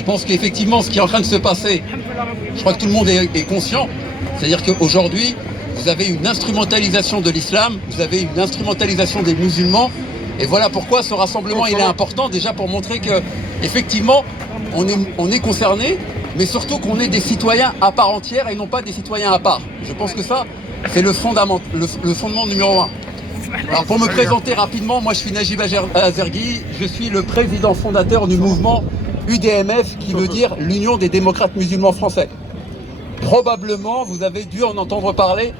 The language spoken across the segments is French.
Je pense qu'effectivement, ce qui est en train de se passer, je crois que tout le monde est conscient. C'est-à-dire qu'aujourd'hui, vous avez une instrumentalisation de l'islam, vous avez une instrumentalisation des musulmans. Et voilà pourquoi ce rassemblement il est important, déjà pour montrer que effectivement on est concerné, mais surtout qu'on est des citoyens à part entière et non pas des citoyens à part. Je pense que ça, c'est le fondement numéro 1. Alors pour me présenter rapidement, moi je suis Najib Azergui, je suis le président fondateur du mouvement UDMF, qui veut dire l'Union des démocrates musulmans français. Probablement, vous avez dû en entendre parler,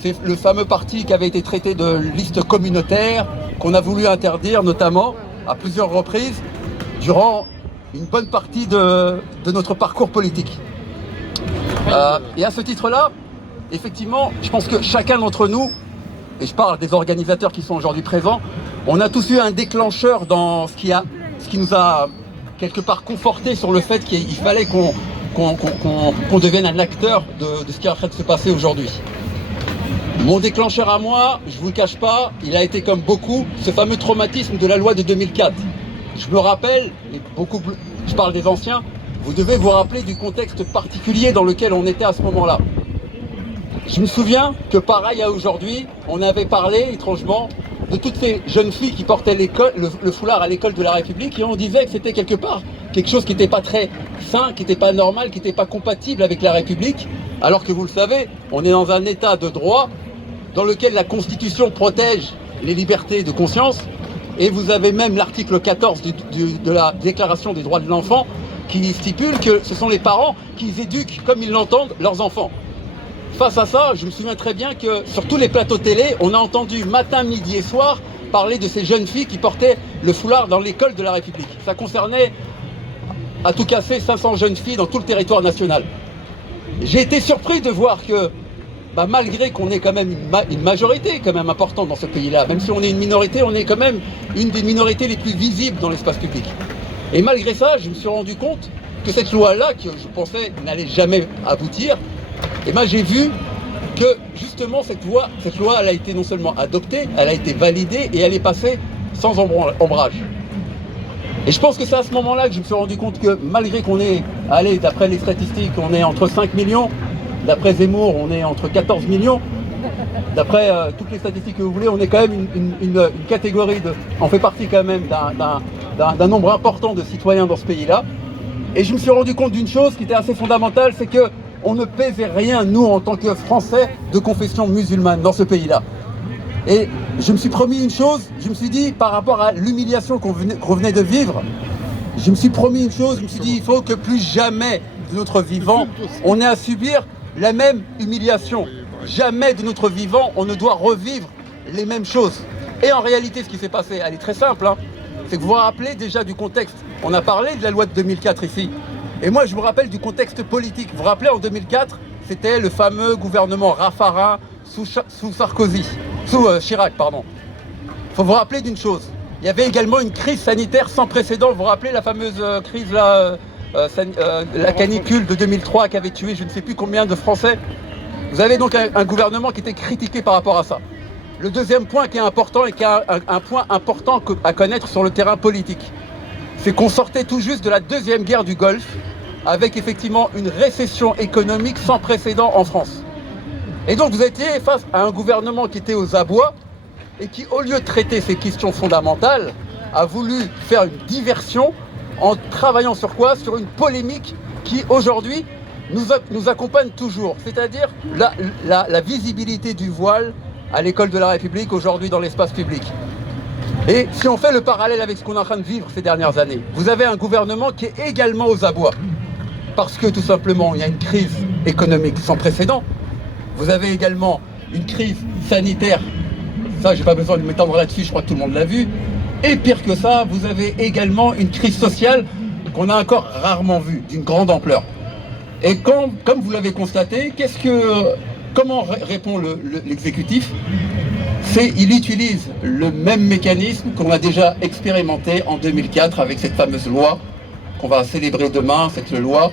c'est le fameux parti qui avait été traité de liste communautaire, qu'on a voulu interdire notamment à plusieurs reprises durant une bonne partie de notre parcours politique. Et à ce titre-là, effectivement, je pense que chacun d'entre nous, et je parle des organisateurs qui sont aujourd'hui présents, on a tous eu un déclencheur dans ce qui nous a quelque part conforté sur le fait qu'il fallait qu'on devienne un acteur de ce qui est en train de se passer aujourd'hui. Mon déclencheur à moi, je ne vous le cache pas, il a été comme beaucoup ce fameux traumatisme de la loi de 2004. Je me rappelle, et beaucoup, je parle des anciens, vous devez vous rappeler du contexte particulier dans lequel on était à ce moment-là. Je me souviens que pareil à aujourd'hui, on avait parlé étrangement de toutes ces jeunes filles qui portaient le foulard à l'école de la République, et on disait que c'était quelque part quelque chose qui n'était pas très sain, qui n'était pas normal, qui n'était pas compatible avec la République, alors que vous le savez, on est dans un état de droit dans lequel la Constitution protège les libertés de conscience, et vous avez même l'article 14 de la Déclaration des droits de l'enfant qui stipule que ce sont les parents qui éduquent comme ils l'entendent leurs enfants. Face à ça, je me souviens très bien que sur tous les plateaux télé, on a entendu matin, midi et soir parler de ces jeunes filles qui portaient le foulard dans l'école de la République. Ça concernait à tout casser 500 jeunes filles dans tout le territoire national. J'ai été surpris de voir que malgré qu'on ait quand même une majorité quand même importante dans ce pays-là, même si on est une minorité, on est quand même une des minorités les plus visibles dans l'espace public. Et malgré ça, je me suis rendu compte que cette loi-là, que je pensais n'allait jamais aboutir, et moi j'ai vu que justement cette loi elle a été non seulement adoptée, elle a été validée et elle est passée sans ombrage. Et je pense que c'est à ce moment-là que je me suis rendu compte que malgré qu'on est, allez, d'après les statistiques, on est entre 5 millions, d'après Zemmour, on est entre 14 millions. D'après toutes les statistiques que vous voulez, on est quand même une catégorie on fait partie quand même d'un nombre important de citoyens dans ce pays-là. Et je me suis rendu compte d'une chose qui était assez fondamentale, c'est que on ne pèsait rien, nous, en tant que Français de confession musulmane dans ce pays-là. Et je me suis promis une chose, je me suis dit, par rapport à l'humiliation qu'on venait de vivre, je me suis promis une chose, je me suis dit, il faut que plus jamais de notre vivant, on ait à subir la même humiliation. Jamais de notre vivant, on ne doit revivre les mêmes choses. Et en réalité, ce qui s'est passé, elle est très simple, hein, c'est que vous vous rappelez déjà du contexte. On a parlé de la loi de 2004 ici. Et moi, je me rappelle du contexte politique. Vous vous rappelez, en 2004, c'était le fameux gouvernement Raffarin sous Chirac, pardon. Il faut vous rappeler d'une chose. Il y avait également une crise sanitaire sans précédent. Vous vous rappelez la fameuse crise, la canicule de 2003 qui avait tué je ne sais plus combien de Français. Vous avez donc un gouvernement qui était critiqué par rapport à ça. Le deuxième point qui est important et qui est un point important à connaître sur le terrain politique, c'est qu'on sortait tout juste de la deuxième guerre du Golfe avec effectivement une récession économique sans précédent en France. Et donc vous étiez face à un gouvernement qui était aux abois et qui, au lieu de traiter ces questions fondamentales, a voulu faire une diversion en travaillant sur quoi? Sur une polémique qui aujourd'hui nous accompagne toujours, c'est-à-dire la visibilité du voile à l'école de la République aujourd'hui dans l'espace public. Et si on fait le parallèle avec ce qu'on est en train de vivre ces dernières années, vous avez un gouvernement qui est également aux abois. Parce que tout simplement, il y a une crise économique sans précédent. Vous avez également une crise sanitaire. Ça, j'ai pas besoin de m'étendre là-dessus, je crois que tout le monde l'a vu. Et pire que ça, vous avez également une crise sociale qu'on a encore rarement vue, d'une grande ampleur. Et comme vous l'avez constaté, comment répond l'exécutif? Il utilise le même mécanisme qu'on a déjà expérimenté en 2004 avec cette fameuse loi qu'on va célébrer demain, cette loi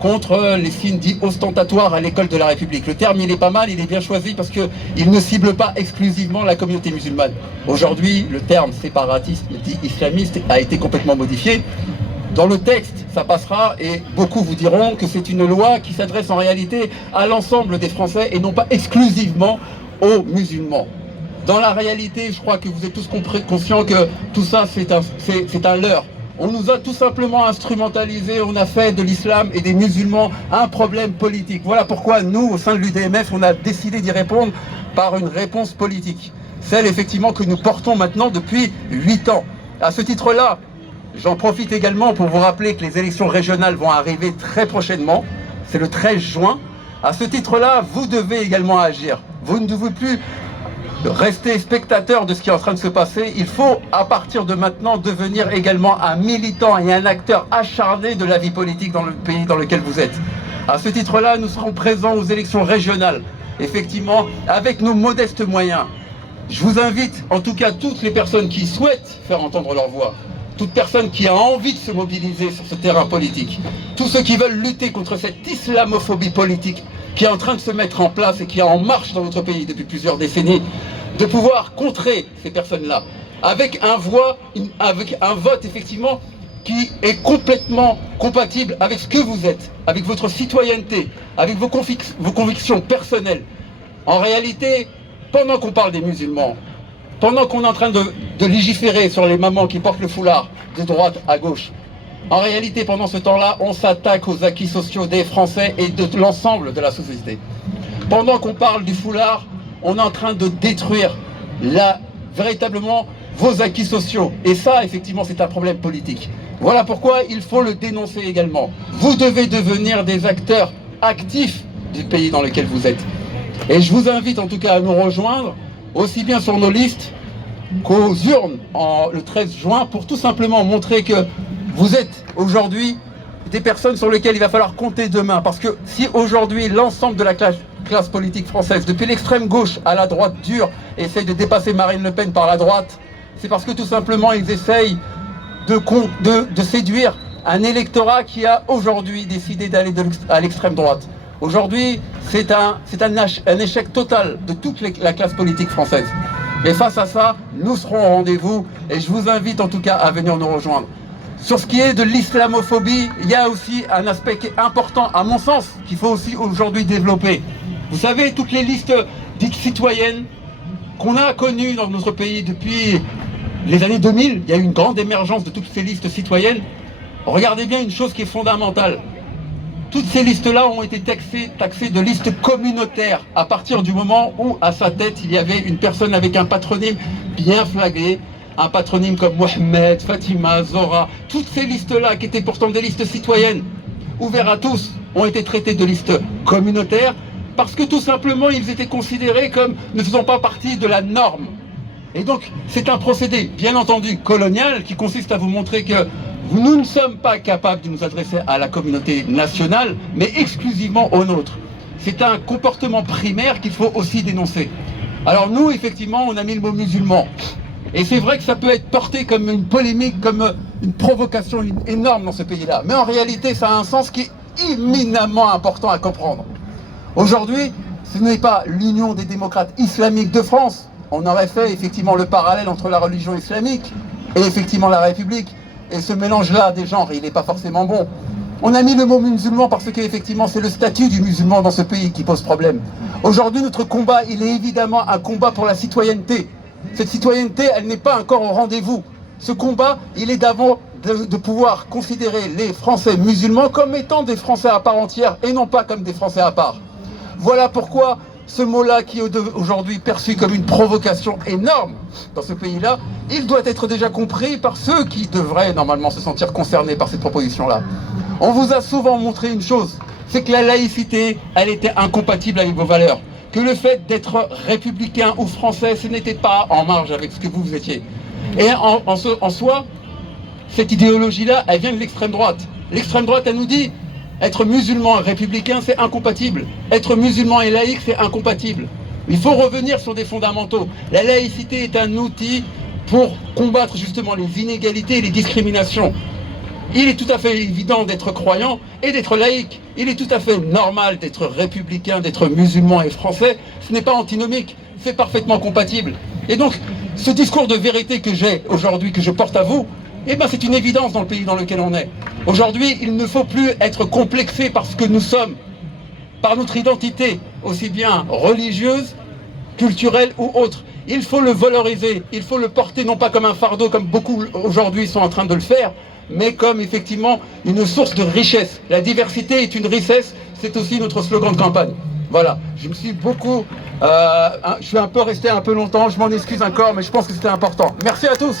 contre les signes dits ostentatoires à l'école de la République. Le terme, il est pas mal, il est bien choisi parce qu'il ne cible pas exclusivement la communauté musulmane. Aujourd'hui, le terme séparatiste dit islamiste a été complètement modifié. Dans le texte, ça passera et beaucoup vous diront que c'est une loi qui s'adresse en réalité à l'ensemble des Français et non pas exclusivement aux musulmans. Dans la réalité, je crois que vous êtes tous conscients que tout ça, c'est un leurre. On nous a tout simplement instrumentalisé, on a fait de l'islam et des musulmans un problème politique. Voilà pourquoi nous, au sein de l'UDMF, on a décidé d'y répondre par une réponse politique. Celle effectivement que nous portons maintenant depuis 8 ans. À ce titre-là, j'en profite également pour vous rappeler que les élections régionales vont arriver très prochainement. C'est le 13 juin. À ce titre-là, vous devez également agir. Vous ne devez plus rester spectateur de ce qui est en train de se passer. Il faut, à partir de maintenant, devenir également un militant et un acteur acharné de la vie politique dans le pays dans lequel vous êtes. À ce titre-là, nous serons présents aux élections régionales, effectivement, avec nos modestes moyens. Je vous invite, en tout cas, toutes les personnes qui souhaitent faire entendre leur voix, toute personne qui a envie de se mobiliser sur ce terrain politique, tous ceux qui veulent lutter contre cette islamophobie politique qui est en train de se mettre en place et qui est en marche dans notre pays depuis plusieurs décennies, de pouvoir contrer ces personnes-là avec un vote effectivement qui est complètement compatible avec ce que vous êtes, avec votre citoyenneté, avec vos convictions personnelles. En réalité, pendant qu'on parle des musulmans, pendant qu'on est en train de légiférer sur les mamans qui portent le foulard de droite à gauche, en réalité, pendant ce temps-là, on s'attaque aux acquis sociaux des Français et de l'ensemble de la société. Pendant qu'on parle du foulard, on est en train de détruire véritablement vos acquis sociaux. Et ça, effectivement, c'est un problème politique. Voilà pourquoi il faut le dénoncer également. Vous devez devenir des acteurs actifs du pays dans lequel vous êtes. Et je vous invite en tout cas à nous rejoindre, aussi bien sur nos listes qu'aux urnes le 13 juin, pour tout simplement montrer que vous êtes aujourd'hui des personnes sur lesquelles il va falloir compter demain. Parce que si aujourd'hui l'ensemble de la classe politique française, depuis l'extrême gauche à la droite dure, essaye de dépasser Marine Le Pen par la droite, c'est parce que tout simplement ils essayent de séduire un électorat qui a aujourd'hui décidé d'aller à l'extrême droite. Aujourd'hui, c'est un échec total de toute la classe politique française. Et face à ça, nous serons au rendez-vous et je vous invite en tout cas à venir nous rejoindre. Sur ce qui est de l'islamophobie, il y a aussi un aspect qui est important, à mon sens, qu'il faut aussi aujourd'hui développer. Vous savez, toutes les listes dites citoyennes qu'on a connues dans notre pays depuis les années 2000, il y a eu une grande émergence de toutes ces listes citoyennes. Regardez bien une chose qui est fondamentale. Toutes ces listes-là ont été taxées de listes communautaires à partir du moment où, à sa tête, il y avait une personne avec un patronyme bien flagué, un patronyme comme Mohamed, Fatima, Zora. Toutes ces listes-là, qui étaient pourtant des listes citoyennes, ouvertes à tous, ont été traitées de listes communautaires parce que tout simplement, ils étaient considérés comme ne faisant pas partie de la norme. Et donc, c'est un procédé, bien entendu, colonial, qui consiste à vous montrer que nous ne sommes pas capables de nous adresser à la communauté nationale, mais exclusivement aux nôtres. C'est un comportement primaire qu'il faut aussi dénoncer. Alors nous, effectivement, on a mis le mot musulman. Et c'est vrai que ça peut être porté comme une polémique, comme une provocation énorme dans ce pays-là. Mais en réalité, ça a un sens qui est éminemment important à comprendre. Aujourd'hui, ce n'est pas l'Union des démocrates islamiques de France. On aurait fait effectivement le parallèle entre la religion islamique et effectivement la République. Et ce mélange-là des genres, il n'est pas forcément bon. On a mis le mot musulman parce qu'effectivement, c'est le statut du musulman dans ce pays qui pose problème. Aujourd'hui, notre combat, il est évidemment un combat pour la citoyenneté. Cette citoyenneté, elle n'est pas encore au rendez-vous. Ce combat, il est d'avant de pouvoir considérer les Français musulmans comme étant des Français à part entière et non pas comme des Français à part. Voilà pourquoi ce mot-là, qui est aujourd'hui perçu comme une provocation énorme dans ce pays-là, il doit être déjà compris par ceux qui devraient normalement se sentir concernés par cette proposition-là. On vous a souvent montré une chose, c'est que la laïcité, elle était incompatible avec vos valeurs. Que le fait d'être républicain ou français, ce n'était pas en marge avec ce que vous étiez. Et en soi, cette idéologie-là, elle vient de l'extrême droite. L'extrême droite, elle nous dit, être musulman et républicain, c'est incompatible. Être musulman et laïque, c'est incompatible. Il faut revenir sur des fondamentaux. La laïcité est un outil pour combattre justement les inégalités et les discriminations. Il est tout à fait évident d'être croyant et d'être laïque. Il est tout à fait normal d'être républicain, d'être musulman et français. Ce n'est pas antinomique, c'est parfaitement compatible. Et donc, ce discours de vérité que j'ai aujourd'hui, que je porte à vous, Eh bien, c'est une évidence dans le pays dans lequel on est. Aujourd'hui, il ne faut plus être complexé par ce que nous sommes, par notre identité, aussi bien religieuse, culturelle ou autre. Il faut le valoriser, il faut le porter non pas comme un fardeau, comme beaucoup aujourd'hui sont en train de le faire, mais comme effectivement une source de richesse. La diversité est une richesse, c'est aussi notre slogan de campagne. Voilà, je me suis beaucoup... je suis un peu resté un peu longtemps, je m'en excuse encore, mais je pense que c'était important. Merci à tous.